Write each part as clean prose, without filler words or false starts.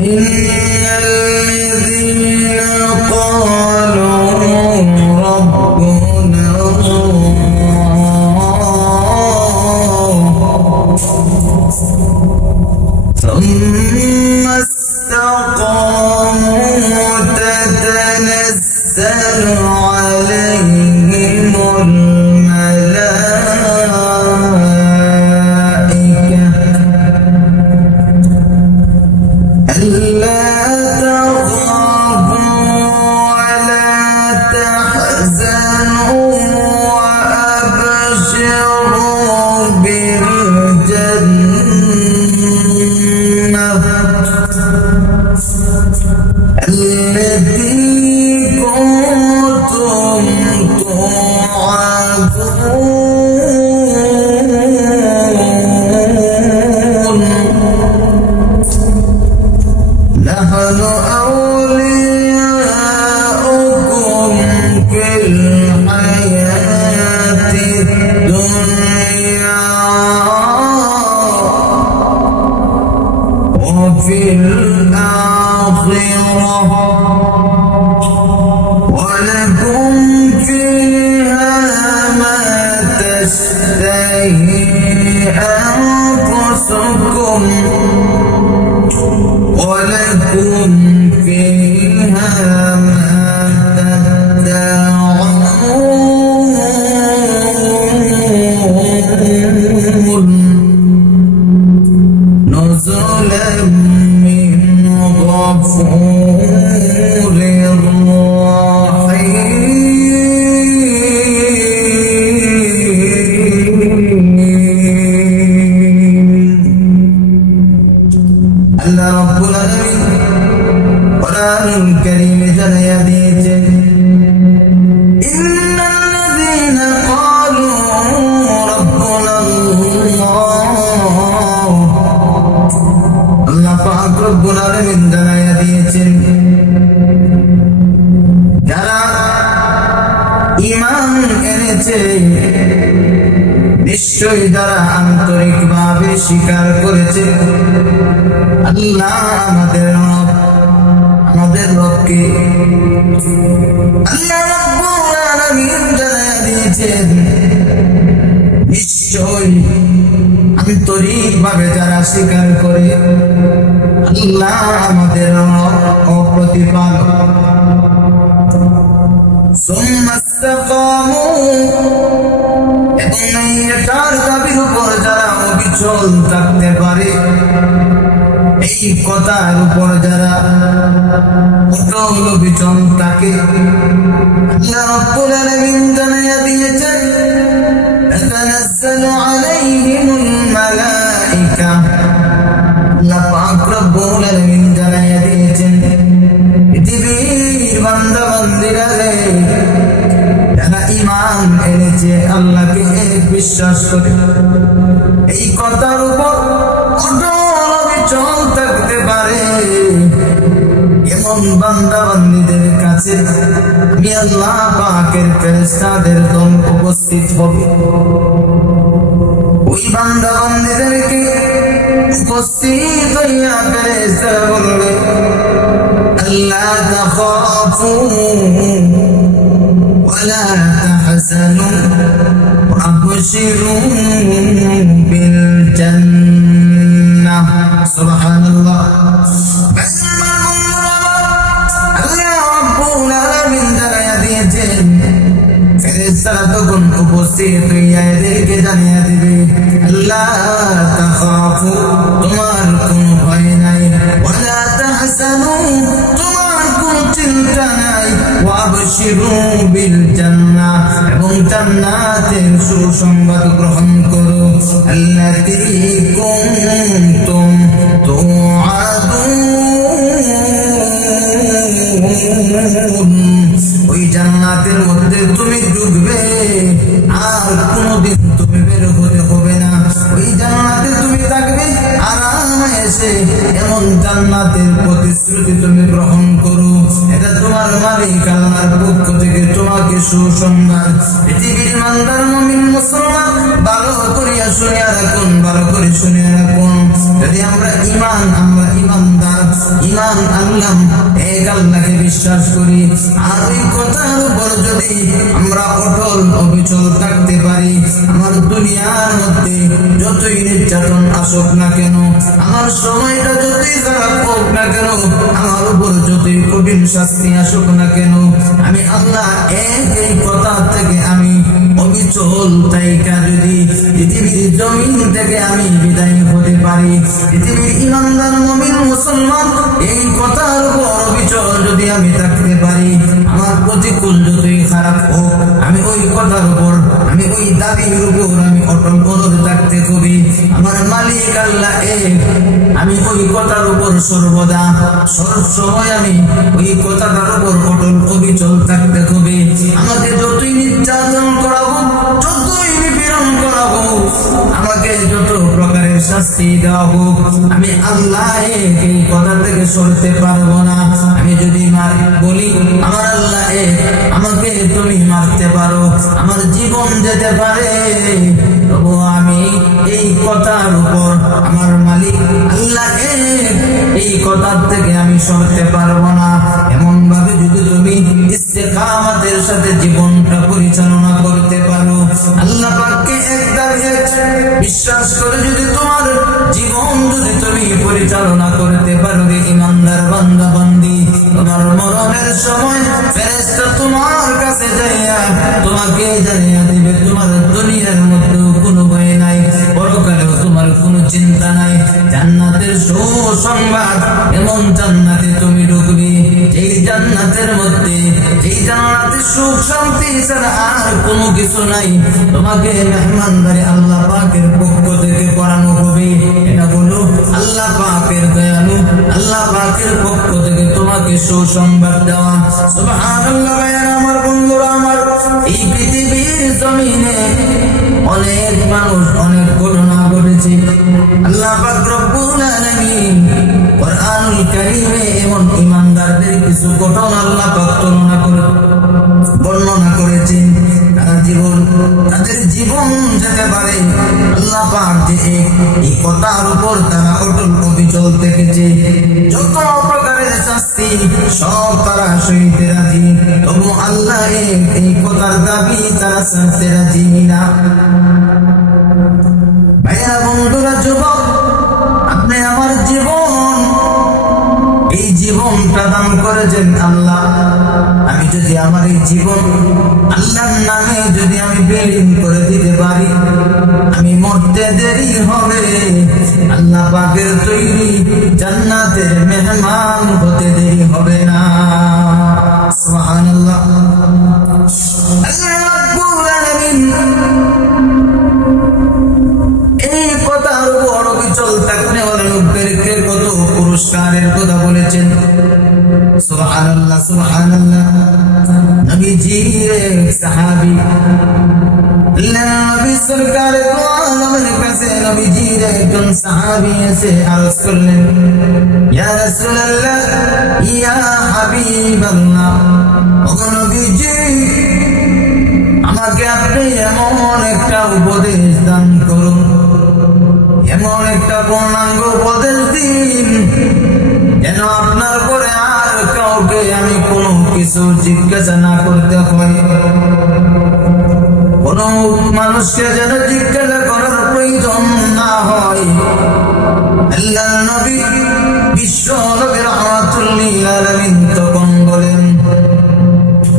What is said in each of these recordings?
الذين قالوا ربنا الله ثم استقاموا تتنزل عليهم الملائكة ألا تخافوا ولا تحزنوا وأبشروا بالجنة التي كنتم توعدون نحن أولياؤكم في الحياة الدنيا وفي الآخرة ولكم فيها ما تشتهي أنفسكم ولكم فيها ما تدعون نزلا من غفور আল্লাহ রাব্বুল আলামিন কোরআনুল কারীমে জানায়া দিয়েছেন ইন্নাল্লাযীনা ক্বালু রাব্বুনা আল্লাহ পাক রব্বুল আলামিন জানায়া দিয়েছেন যারা ঈমান এনেছে নিশ্চয়ই যারা আন্তরিকভাবে স্বীকার করেছে আল্লাহ আমাদের রবকে আল্লাহ রাব্বুল আলামিন জানায়া দিয়েছেন নিশ্চয়ই আন্তরিকভাবে যারা স্বীকার করে আল্লাহ আমাদের রব ও প্রতিপালক সুম্মা ইসতাকামু এবং এটার দাবির উপর যারা অবিচল থাকতে পারে এই কথার উপর যারা অটল অবিচল থাকে আল্লাহ রাব্বুল আলামিন জানায়া দিয়েছেন তাতানাজ্জালু আলাইহিমুল মালাইকা আল্লাহ পাক রব্বুল আলামিন জানায়া দিয়েছেন পৃথিবীর বান্দা বান্দীরা যারা ঈমান এনেছে আল্লাহকে এক বিশ্বাস করে এই কথার উপর অটল অবিচল থাকতে পারে এমন বান্দা বান্দীদের কাছে আমি আল্লাহ পাকের ফেরেশতাদের দল উপস্থিত হবে ওই বান্দা বান্দীদেরকে উপস্থিত হইয়া ফেরেশতারা বলবে আল্লাহ তাখাফু ولا تحزنوا وأبشروا بالجنة سبحان الله আল্লাহ রাব্বুল আলামিন জানায়া দিয়েছেন ফেরেশতারা তখন উপস্থিত হইয়া এদেরকে জানিয়ে দিবে আল্লাহ তাখাফু তোমার কোনো ভয় নাই ওয়ালা তাহজানু তোমার কোনো চিন্তা নাই ওয়াবশিরু বিল জান্নাহ এবং জান্নাতের সুসংবাদ গ্রহণ করো আল্লাতী কুনতুম তুআদুন ওই জান্নাতের মধ্যে তুমি ঢুকবে আর কোনোদিন তুমি বের হতে হবে না ওই জান্নাতে তুমি থাকবে আরামে এসে এমন জান্নাতের প্রতিশ্রুতি তুমি গ্রহণ করো এটা তোমার মালিক আল্লাহর পক্ষ থেকে তোমাকে সুসংবাদ পৃথিবীর মানদার মুমিন মুসলমান ভালো করিয়া শুনিয়া রাখুন ভালো করে শুনিয়া রাখুন যদি আমরা ইমানদার ঈমান আনলাম, এক আল্লাহকে বিশ্বাস করি, আর ওই কথার উপর যদি আমরা অটল অবিচল থাকতে পারি, আমার দুনিয়ার মধ্যে যতই নির্যাতন আসুক না কেন, আমার সময়টা যতই খারাপ হোক না কেন, আমার উপর যতই কঠিন শাস্তি আসুক না কেন, আমি আল্লাহ এই কথা থেকে আমি অবিচল তাইকা যদি পৃথিবীর জমিন থেকে আমি বিদায় হতে পারি, পৃথিবীর ইমানদার মুমিন মুসলমান এই কথার উপর অবিচল যদি আমি থাকতে পারি, আমার প্রতিকূল যতই খারাপ হোক, আমি ওই কথার উপর, আমি ওই দাবির উপর আমি অটল অনড় থাকতে হবে। আমার মালিক আল্লাহ এক, আমি ওই কথার উপর সর্বদা সব সময় আমি ওই কথাটার উপর অটল অবিচল থাকতে হবে। আমাকে যতই নির্যাতন করাবো, যতই নিপীড়ন করাবো, আমাকে যত প্রকারের শাস্তি দেওয়া হোক, আমি আল্লাহ এই কথা থেকে সরতে পারবো না। আমি যদি বলি আমার আল্লাহ এক, আমাকে তুমি মারতে পারো, আমার জীবন যেতে পারে, তবু আমি এই কথার উপর আমার মালিক আল্লাহ এক, এই কথার থেকে আমি সরতে পারবো না। এমন ভাবে যদি তুমি ইস্তেকামাতের সাথে জীবনটা পরিচালনা করতে পারো, আল্লাহ পাককে একদম এক বিশ্বাস করে যদি তোমার জীবন যদি তুমি পরিচালনা করতে পারো, ইমানদার বান্দা বান্দি, তোমার মরণের সময় ফেরেশতা তোমার কাছে যাইয়া তোমাকে জানিয়ে দিবে তোমার দুনিয়ার মধ্যে কোনো ভয় নাই, পরকালেও তোমার কোনো চিন্তা নাই, জান্নাতের সুসংবাদ, এমন জান্নাতে তুমি ঢুকবে যেই জান্নাতের মধ্যে, যেই জান্নাতের সুখ শান্তি ছাড়া আর কোনো কিছু নাই, তোমাকে মেহমানদারি আল্লাহ পাকের পক্ষ থেকে করানো হবে। এটা বলো আল্লাহ পাকের দয়ালু আল্লাহ পাকের পক্ষ থেকে তোমাকে সুসংবাদ দেওয়া। সুবহানাল্লাহ। আমার বন্ধুরা আমার, এই পৃথিবীর জমিনে অনেক মানুষ অনেক ঘটনা ঘটেছে। আল্লাহ পাক রব্বুল আলামিন কুরআনুল কারীমে এমন ইমানদারদের কিছু ঘটনা আল্লাহ পাক বর্ণনা করেছেন। তাদের জীবন যেতে পারে, আল্লাহ পাক যে এই কথার উপর তারা অটল অবিচল থেকেছে, যত প্রকারের শাস্তি সব তারা সইতে রাজি, তবু আল্লাহ এই কথার দাবি তারা ছাড়তে রাজি না। ভাইয়া বন্ধুরা, যুবক, আপনি আমার জীবন, এই জীবনটা দান করেছেন আল্লাহ। আমি যদি আমার এই জীবন আল্লাহর নামে যদি আমি বিলীন করে দিতে পারি, আমি মরতে দেরি হবে, আল্লাহ পাকের তৈরি জান্নাতের মেহমান হতে দেরি হবে না। সুবহানাল্লাহ। আল্লাহ রাব্বুল আলামিন এই কথার উপর অবিচল থাকতে হলে লোকদেরকে কত পুরস্কারের কথা বলেছেন। সুবহানাল্লাহ, সুবহানাল্লাহ। নবীজির সাহাবী নবী সরকার দু আলমের কাছে নবীজির একজন সাহাবী এসে আরজ করলেন, ইয়া রাসূলুল্লাহ, ইয়া হাবিবাল্লাহ, ওগো নবীজি, আমাকে আপনি এমন একটা উপদেশ দান করুন, এমন একটা পূর্ণাঙ্গ উপদেশ দিন যেন আপনার পরে আর কাউকে আমি কোনো কিছু জিজ্ঞাসা না করতে হয়, কোন মানুষকে যেন জিজ্ঞাসা করার প্রয়োজন না হয়। আল্লাহর নবী বিশ্ব নবী রাহমাতুল লিল আলামিন তখন বলেন,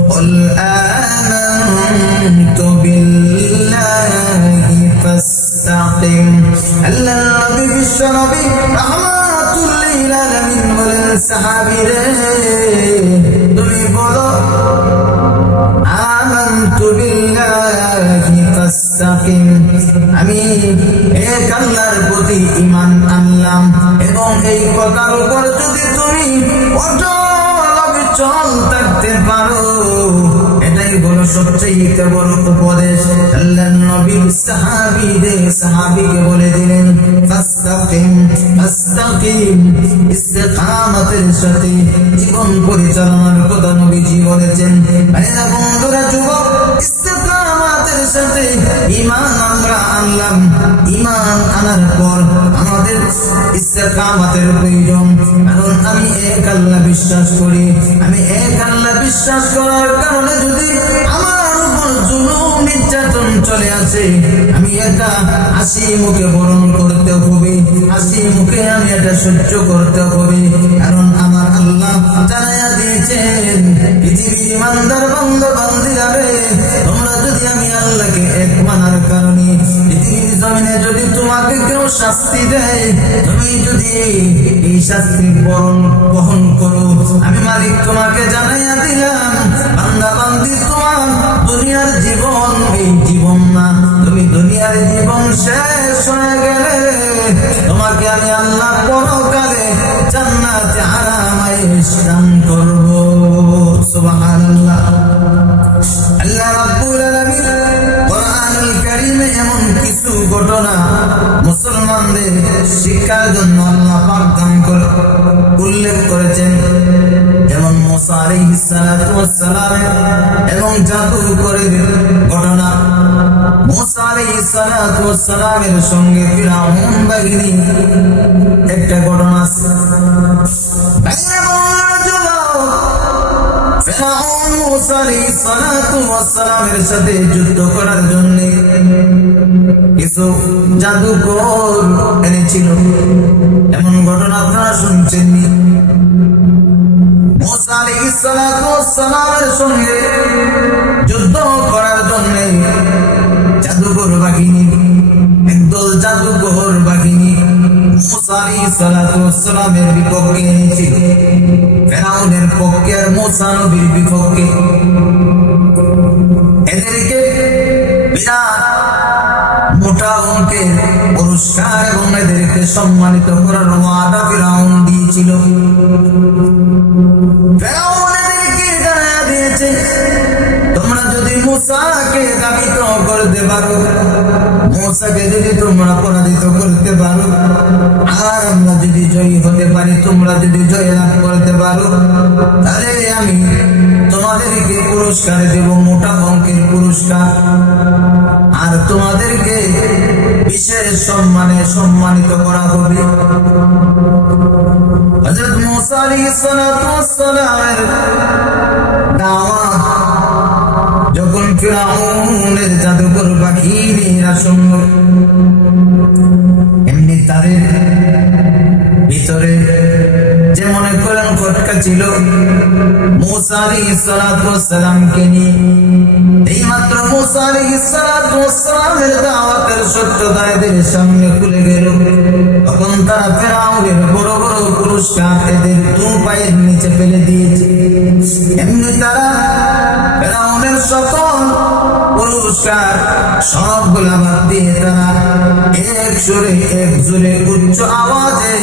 কুল আমানতু বিল্লাহি ফাস্তাকিম। আল্লাহর নবী বিশ্ব নবী রাহমাতুল লিল আলামিন বলেন, সাহাবী রে, তুমি বলো আমানতু বিল্লাহি ফাস্তাকিম, আমি এক আল্লাহর প্রতি ঈমান আনলাম, এবং এই কথার উপর যদি তুমি অটল অবিচল থাকতে পারো, এটাই হলো সবচেয়ে বড় উপদেশ। আল্লাহর নবী সাহাবীকে বলে দিলেন, ফাস্তাকিম, ফাস্তাকিম, ইস্তিকামাতের সাথে জীবন পরিচালনার কথা নবীজি বলেছেন। ভাইরা বন্ধুরা, যুবক, ইস্তিকামাতের সাথে ঈমান আমরা আনলাম, ঈমান আনার পর আমাদের ইস্তিকামাতের প্রয়োজন, কারণ আমি এক বিশ্বাস করার কারণে যদি আমার উপর জুলুম নির্যাতন চলে আসে, আমি এটা হাসি মুখে বরণ করতে হবে, হাসি মুখে আমি এটা সহ্য করতে হবে। কারণ আমার আল্লাহ জানাইয়া দিয়েছেন, পৃথিবীর ইমানদার বান্দা বান্দীরা রে, তোমরা যদি আমি আল্লাহকে এক মানার কারণে পৃথিবীর জমিনে যদি তোমাকে কেউ শাস্তি দেয়, তুমি যদি এই শাস্তি বহন করো, আমি মালিক তোমাকে জানাইয়া দিলাম, বান্দা বান্দি তোমার দুনিয়ার জীবন এই জীবন না, তুমি দুনিয়ার জীবন শেষ হয়ে গেলে তোমাকে আমি আল্লাহ পরকালে জান্নাতে আরামায়েশ দান করব। সুবহানাল্লাহ। আল্লাহ রাব্বুল আলামিন কোরআনুল কারীমে এমন কিছু ঘটনা মুসলমানদের শিক্ষার জন্য আল্লাহ পাক দান করে উল্লেখ করেছেন, যেমন মুসা আলাইহিস সালাতু ওয়াস সালাম এবং জাদুকরের ঘটনা। মুসা আলাইহিস সালাতু ওয়াস সালামের সঙ্গে ফিরআউন বাহিনী একটা ঘটনা আছে। ফিরআউন মুসা আলাইহিস সালাতু ওয়াস সালামের সাথে যুদ্ধ করার জন্য কিছু জাদুকর এনেছিল, এমন ঘটনা আপনারা শুনছেননি। মুসা আলাইহিস সালাতু ওয়াস সালামের সঙ্গে যুদ্ধ করার জন্য জাদুকর বাহিনী, একদল জাদুকর বাহিনী মুসা আলাইহিস সালাতু ওয়াস সালামের বিপক্ষে এনেছিল, ফিরআউনের পক্ষে আর মুসা নবীর বিপক্ষে। এদেরকে বিরাট মোটা অঙ্কের পুরস্কার এবং এদেরকে সম্মানিত করার ওয়াদা ফিরআউন দিয়েছিল। ফিরআউন এদেরকে জানায়া দিয়েছে, তোমরা যদি মুসাকে দাবিত করতে পারো, মুসাকে যদি তোমরা পরাজিত করতে পারো, আর আমরা যদি জয়ী হতে পারি, তোমরা যদি জয় লাভ করতে পারো, তাহলে আমি তোমাদেরকে পুরস্কার দেব, মোটা অঙ্কের পুরস্কার, আর তোমাদেরকে বিশেষ সম্মানে সম্মানিত করা হবে। হযরত মুসা আলাইহিস সালাতু ওয়াস সালামের দাওয়াত যখন ফিরআউনের জাদুকর বাহিনীরা শুনল, এমনি তাদের ভিতরে যে মনে করেন খটকা ছিল মুসা আলাইহিস সালাতু ওয়াস সালামকে নিয়ে। এইমাত্র মুসা আলাইহিস সালাতু ওয়াস সালামের দাওয়াতের সত্যতা এদের সামনে খুলে গেল, তখন তারা ফিরআউনের বড় বড় পুরস্কার এদের দু পায়ের নিচে ফেলে দিয়েছে। এমনি তারা ফিরআউনের সকল পুরস্কার সবগুলা বাদ দিয়ে তারা এক সুরে এক জোরে উচ্চ আওয়াজে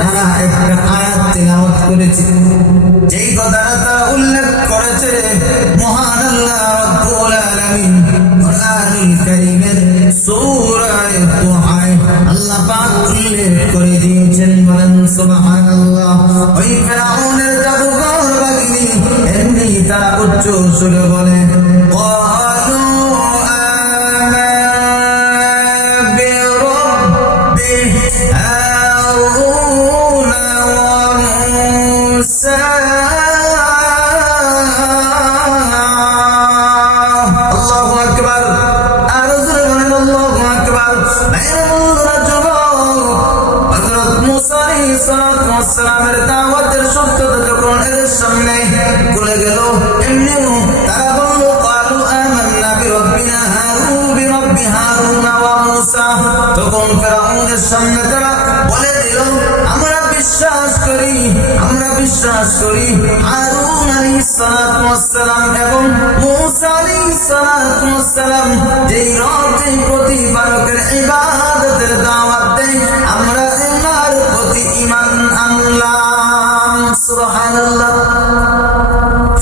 তারা একটা আয়াত তিলাওয়াত করেছে। যেই কথাটা তারা উল্লেখ করেছে মহান আল্লাহ রাব্বুল আলামিন কোরআনুল কারীমের সূরা দুহা আল্লাহ পাক উল্লেখ করে দিয়েছেন, বলেন সুবহানাল্লাহ। ওই ফিরআউনের জাদুকর বাহিনী এমনি তারা উচ্চ সুরে বলে, সালামের দাওয়াতের সত্যতা যখন এদের সামনে খুলে গেল, এমনিও তারা বলল, ক্বালু আমান্না বিরাব্বিনা বিরাব্বি হারুনা ওয়া মূসা। তখন ফিরআউনের সামনে তারা বলে দিল, আমরা বিশ্বাস করি হারুন আলাইহিস সালাতু ওয়াস সালাম এবং মূসা আলাইহিস সালাতু ওয়াস সালাম যেই রব যেই প্রতিপালকের ইবাদতের দাওয়াত দেয়, আমরা এনার প্রতি ঈমান আনলাম। সুবহানাল্লাহ।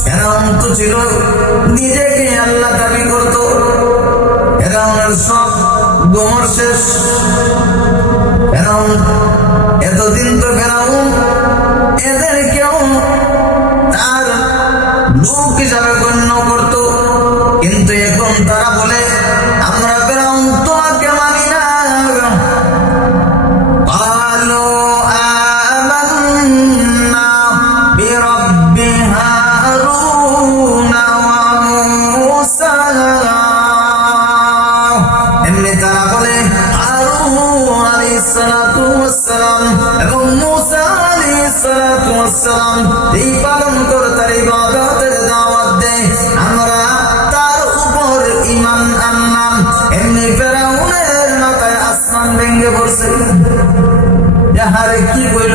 ফিরআউন তো ছিল নিজেকে আল্লাহ দাবি করত, ফিরআউনের সব গোমর শেষ। ফিরআউন এতদিন তো ফিরআউন এদেরকেও তার লোক হিসাবে গণ্য করত, কিন্তু এখন তারা বলে আমরা ফিরআউন তোমাকে মানি না। ক্বালু আমান্না বিরাব্বি হারুন আলাইহিসসালাতু ওয়াসসালাম এই পালন কর্তার ইবাদতের দাওয়াত দেয়, আমরা তার উপর ঈমান আনলাম। এমনি ফেরাউনের মাথায় আসমান ভেঙে পড়ছে। যাহারে কি কইল,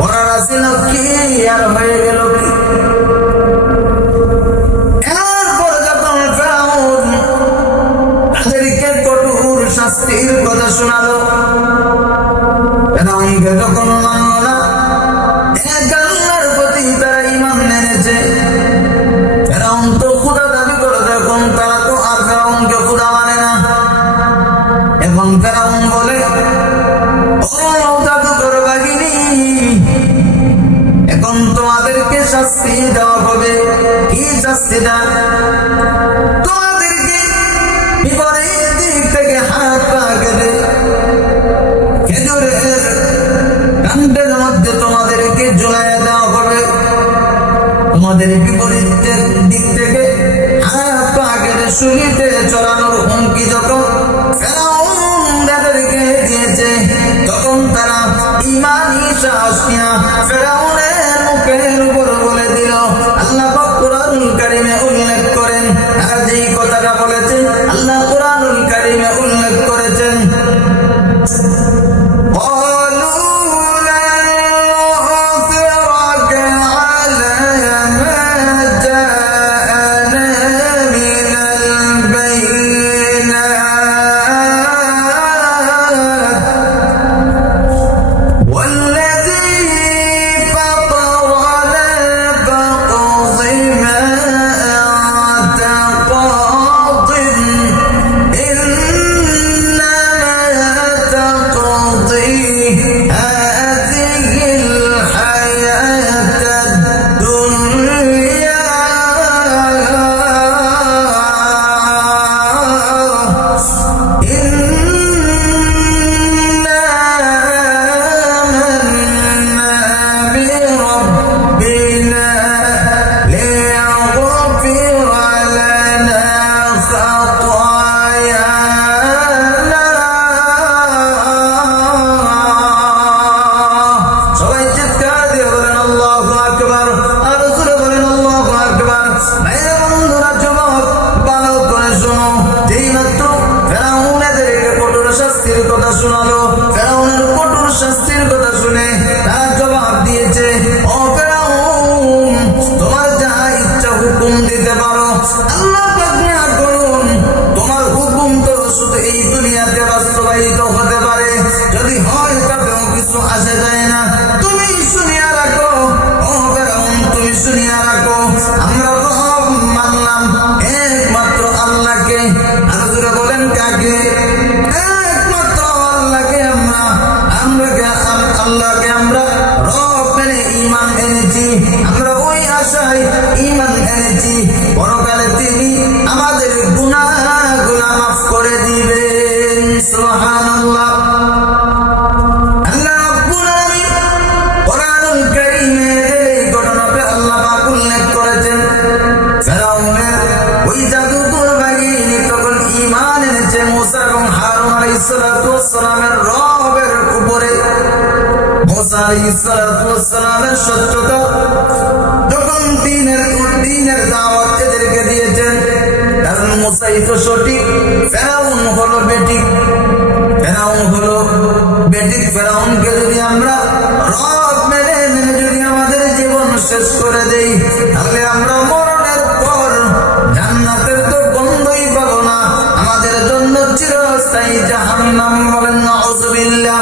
পড়ার ছিল কি আর হয়ে গেল কি। এরপর যখন ফেরাউন তাদেরকে কঠোর শাস্তির কথা শোনালো, ফেরাউনকে যখন মানল না, এক আল্লাহর প্রতি তারা ঈমান এনেছে। ফেরাউন তো খোদা দাবি করে, এখন তারা তো আর ফেরাউনকে খোদা মানে না। এখন ফেরাউন বলে, ও জাদুকর বাহিনী, এখন তোমাদেরকে শাস্তি দেওয়া হবে। কি শাস্তিটা? তোমাদেরকে বিপরীত দিক থেকে হাত পা কেটে খেজুরের কাণ্ডের মধ্যে তোমাদেরকে ঝুলাইয়া দেওয়া হবে। তোমাদের বিপরীত দিক থেকে হাত পা কেটে শুলিতে চড়ানোর হুমকি যখন ফেরাউন তাদেরকে দিয়েছে, তখন তারা ঈমানি সাহস নিয়ে ফেরাউনের মুখের উপর বলে দিল। আল্লাহ পাক কুরআনুল কারীমে উল্লেখ করেন, আর যেই কথাটা বলেছে আল্লাহ কুরআনুল কারীমে উল্লেখ করেছেন, সত্যতা যখন দিনের দাওয়াত এদেরকে দিয়েছেন, কারণ মুসাই তো সঠিক, ফেরাউন হলো বেঠিক। ফেরাউনকে যদি আমরা রব মেনে যদি আমাদের জীবন শেষ করে দেই, তাহলে আমরা মরণের পর জান্নাতের তো গন্ধই পাবো না, আমাদের জন্য চিরস্থায়ী জাহান্নাম। বলেন নাউযুবিল্লাহ।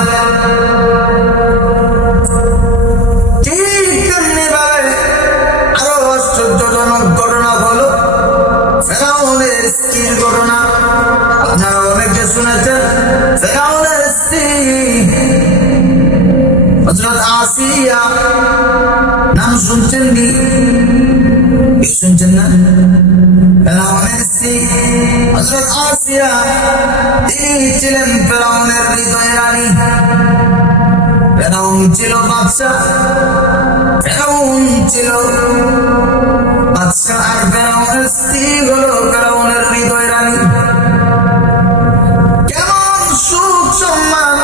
নাম শুনছেন কি? শুনছেন না? ফেরাউনের স্ত্রী হযরত আসিয়া, তিনি ছিলেন ফেরাউনের হৃদয় রানী। ফেরাউন ছিল বাদশা, ফেরাউন ছিল বাদশা, আর ফেরাউনের স্ত্রী হলো ফেরাউনের হৃদয় রানী। কেমন সুখ সম্মান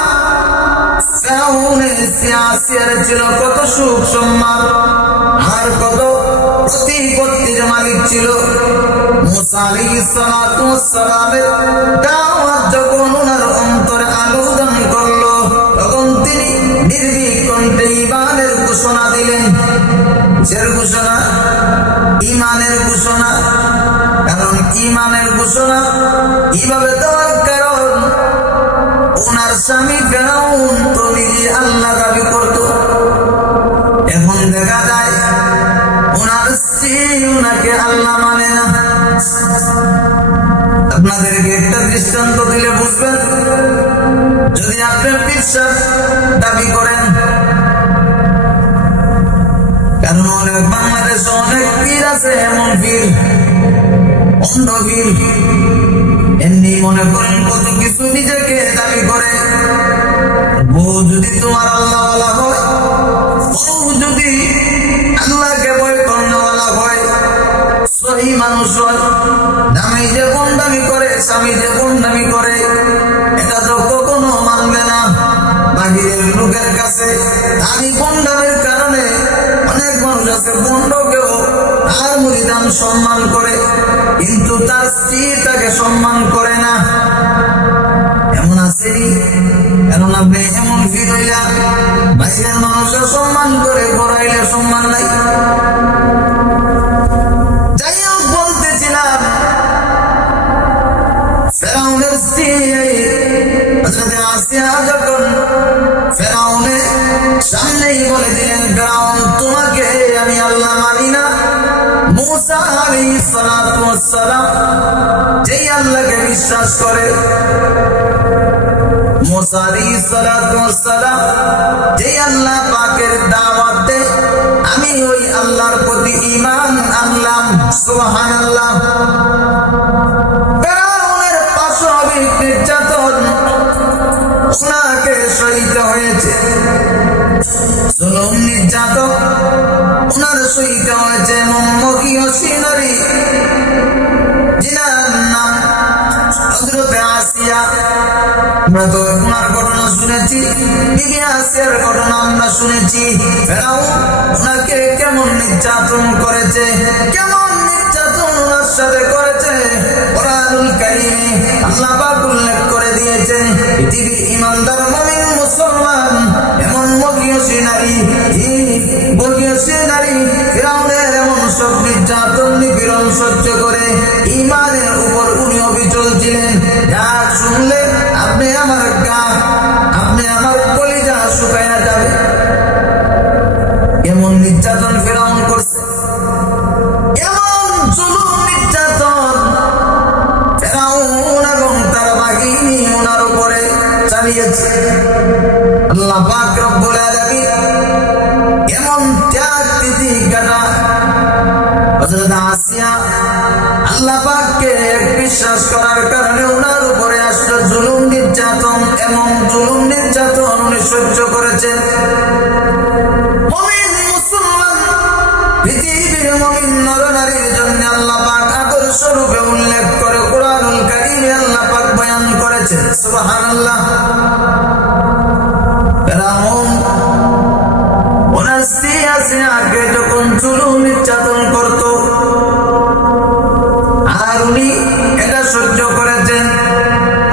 ফেরাউনের স্ত্রী আসিয়ার ছিল, কত কত সুখ সম্মান আর কত প্রতিপত্তির মালিক ছিল। মুসা আলাইহিস সালাতু ওয়াস সালামের দাওয়াত যখন ওনার অন্তরে আলোড়ন করলো, তখন তিনি নির্ভীক কণ্ঠে ঈমানের ঘোষণা দিলেন। কিসের ঘোষণা? ঈমানের ঘোষণা। কারণ ঈমানের ঘোষণা কিভাবে দেওয়ার কারণ ওনার স্বামী ফেরাউন তো নিজে আল্লাহ দাবি করত। এখন দেখা যায় ওনার স্ত্রী ওনাকে আল্লাহ মানে না। আপনাদেরকে একটা দৃষ্টান্ত দিলে বুঝবেন। যদি আপনি বিশ্বাস দাবি করেন, কারণ অনেক বাংলাদেশে অনেক পীর আছে, এমন পীর, অন্ধ পীর, এমনি মনে করেন কত কিছু নিজেকে দাবি করে। বউ যদি তোমার আল্লাহওয়ালা হয়, বউ যদি আল্লাহকে ভয় করেওয়ালা হয়, সহি মানুষ হয়, দামি যে বন্দামি করে, স্বামী যে বন্দামি করে, এটা তো কখনো মানবে না বাহিরের লোকের কাছে। তারই বন্দামের কারণে অনেক মানুষ আছে বন্ডকেও আর মুরিদান সম্মান করে, কিন্তু তার স্ত্রী তাকে সম্মান করে না। এমন আছে? কারণ আপনি এমন ফির হইয়া বাইরের মানুষের সম্মান করে, বড়াইলে সম্মান নাই। যাই হোক, বলতেছিলাম ফেরাউনের স্ত্রী হযরত আসিয়া যখন ফেরাউনের সামনেই বলে দিলেন, ফেরাউন তোমাকে আমি আল্লাহ মানি না। মুসা আলাইহিস সালাতু ওয়াস সালাম যেই আল্লাহকে বিশ্বাস করে, মুসা আলাইহিস সালাতু ওয়াস সালাম যেই আল্লাহ পাকের দাওয়াত দেয়, আমি ওই আল্লাহর প্রতি ঈমান আনলাম। সুবহানাল্লাহ। ফেরাউনের পাশবিক নির্যাতন ওনাকে সইতে হয়েছে, জুলুম নির্যাতন ওনার সইতে হয়েছে। মমকিয়সী নারী যিনার নাম হযরত আসিয়া, আমরা তো ওনার ঘটনা শুনেছি, বিবি আসিয়ার ঘটনা আমরা শুনেছি। ফেরাউন ওনাকে কেমন নির্যাতন করেছে, কেমন নির্যাতন ওনার সাথে করেছে, কোরআনুল কারীমে আল্লাহ পাক উল্লেখ করে দিয়েছে। পৃথিবীর ঈমানদার মুমিন মুসলমান এমন মকিয়সী নারী ফিরাউনের এমন সব নির্যাতন নিপীড়ন সহ্য করে ঈমানের উপর উনি অবিচল ছিলেন। যা শুনলে আপনি আমার গা, আপনি আমার কলিজা শুকাইয়া যাবে। কেমন নির্যাতন ফিরাউন করছে, এমন জুলুম নির্যাতন ফিরাউন এবং তার বাহিনী ওনার উপরে চালিয়েছে। আল্লাহ পাক রব্বুল আলামিন এমন ত্যাগ তিতিক্ষা হযরত আসিয়া আল্লাহ পাককে বিশ্বাস করার কারণে ওনার উপরে আসলো জুলুম নির্যাতন। এমন জুলুম নির্যাতন উনি সহ্য করেছেন। মুমিন মুসলমান পৃথিবীর মুমিন নরনারীর জন্য আল্লাহ পাক আদর্শ রূপে উল্লেখ করে কোরআনুল কারীমে আল্লাহ পাক বয়ান করেছেন। সুবহানাল্লাহ। ফেরাউন ওনার স্ত্রী আসিয়াকে যখন জুলুম নির্যাতন করত আর উনি এটা সহ্য করেছেন,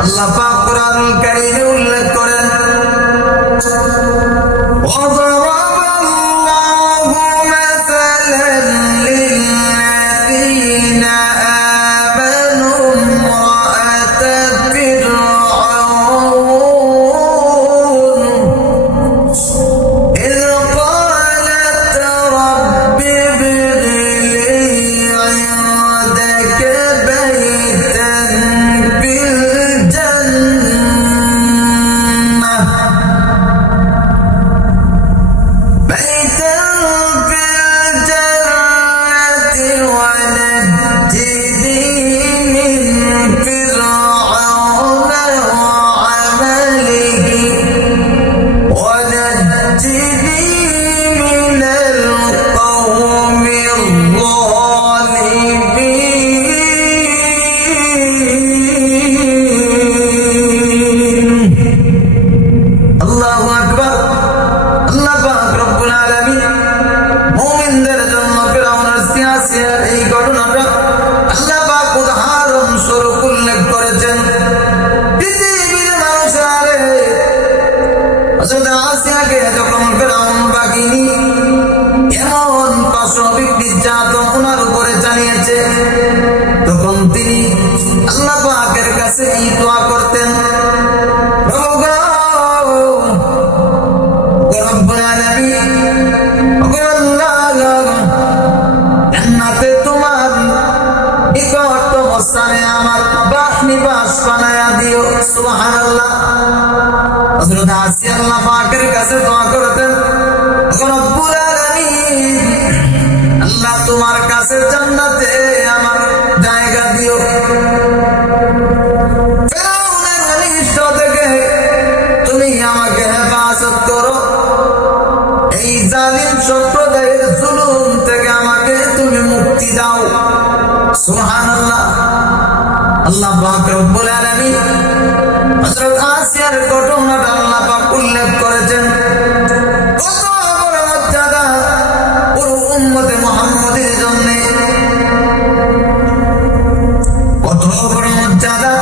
আল্লাহ পাক কোরআনুল কারীমে উল্লেখ করেন, আলামিন সম্প্রদায়ের জুলুম থেকে আমাকে তুমি মুক্তি দাও। সুবহানাল্লাহ। আল্লাহ পাক রব্বুল আলামিন হযরত আসিয়ার ঘটনাটা আল্লাহ পাক উল্লেখ করেছেন। কত বড় মর্যাদা পুরো উম্মতে মুহাম্মাদের জন্য, কত বড় মর্যাদা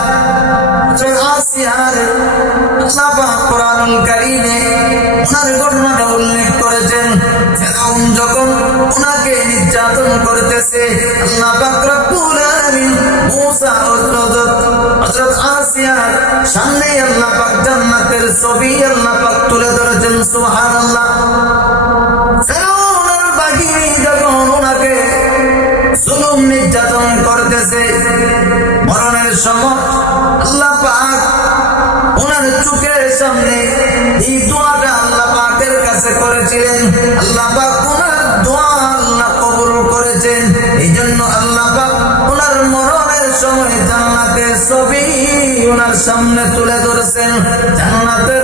হযরত আসিয়ার। আল্লাহ পাক কোরআনুল কারীমে ওনার ঘটনাটা উল্লেখ করেছেন। ফেরাউন যখন ওনাকে নির্যাতন করতেছে, আল্লাহ পাক রব্বুল আলামিন মুসা হযরত আসিয়ার সামনে আল্লাহ পাক জান্নাতের ছবি আল্লাহ পাক তুলে ধরেছেন। সুবহানাল্লাহ। ফেরাউনের বাহিনী যখন ওনাকে জুলুম নির্যাতন করতেছে, মরণের সময় আল্লাহ পাক ওনার চোখের সামনে এই দোয়াটা আল্লাহ পাকের কাছে করেছিলেন। আল্লাহ পাক ওনার দোয়া আল্লাহ কবুল করেছেন। এই জন্য আল্লাহ পাক ওনার মরণের সময় জান্নাতের ছবি ওনার সামনে তুলে ধরেছেন। জান্নাতের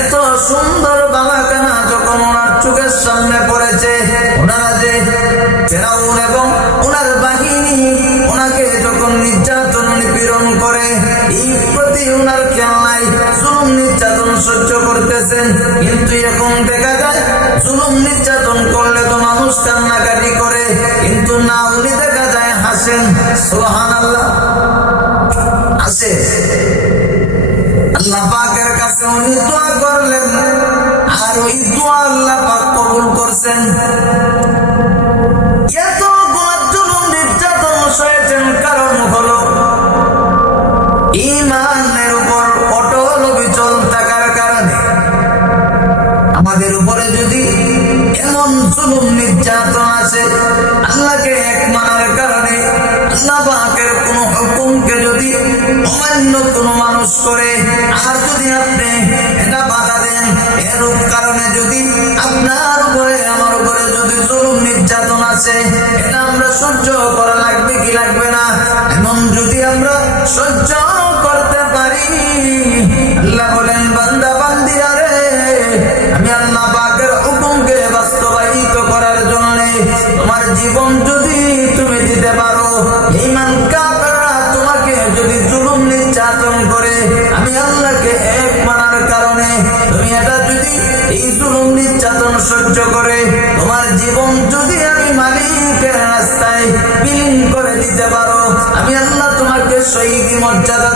এত সুন্দর বাগাখানা যখন ওনার চোখের সামনে পড়েছে, ওনারা যে ফেরাউন এবং ওনার বাহিনী ওনাকে যখন নির্যাতন নিপীড়ন করে, এই প্রতি ওনার খেয়াল নাই, জুলুম নির্যাতন সহ্য করতেছেন। কিন্তু এখন দেখা যায় জুলুম নির্যাতন করলে তো মানুষ কান্নাকাটি করে, কিন্তু না উনি দেখা যায় হাসেন। সুবহানাল্লাহ। আসে আল্লাহ পাকের কাছে উনি দোয়া করলেন, আর ওই দোয়া আল্লাহ পাক কবুল করছেন। এত জুলুম নির্যাতন সয়েছেন, কারণ হলো ঈমানের উপর অটল অবিচল থাকার কারণে। আমাদের উপরে যদি এমন জুলুম নির্যাতন আসে, আল্লাহকে এক মানার কারণে, আল্লাহ পাকের কোন হুকুমকে যদি অমান্য কোন মানুষ করে, আর যদি আপনি এটা বাধা দেন, এর কারণে যদি আপনার উপরে আমার উপরে যদি জুলুম নির্যাতন আছে, এটা আমরা সহ্য করা লাগবে কি লাগবে না? এমন যদি আমরা সহ্য করতে পারি, আল্লাহ বলেন বান্দা বান্দিরা রে, আমি আল্লাহ পাকের হুকুমকে বাস্তবায়িত করার জন্য তোমার জীবন যদি তুমি দিতে পারো, ঈমান কাফেররা তোমাকে যদি জুলুম নির্যাতন করে, আমি আল্লাহকে এক মানার কারণে তুমি এটা যদি এই জুলুম নির্যাতন সহ্য করে তোমার জীবন যদি আমি মালিকের রাস্তায় বিলীন করে দিতে পারো, আমি আল্লাহ তোমাকে শহীদ মর্যাদা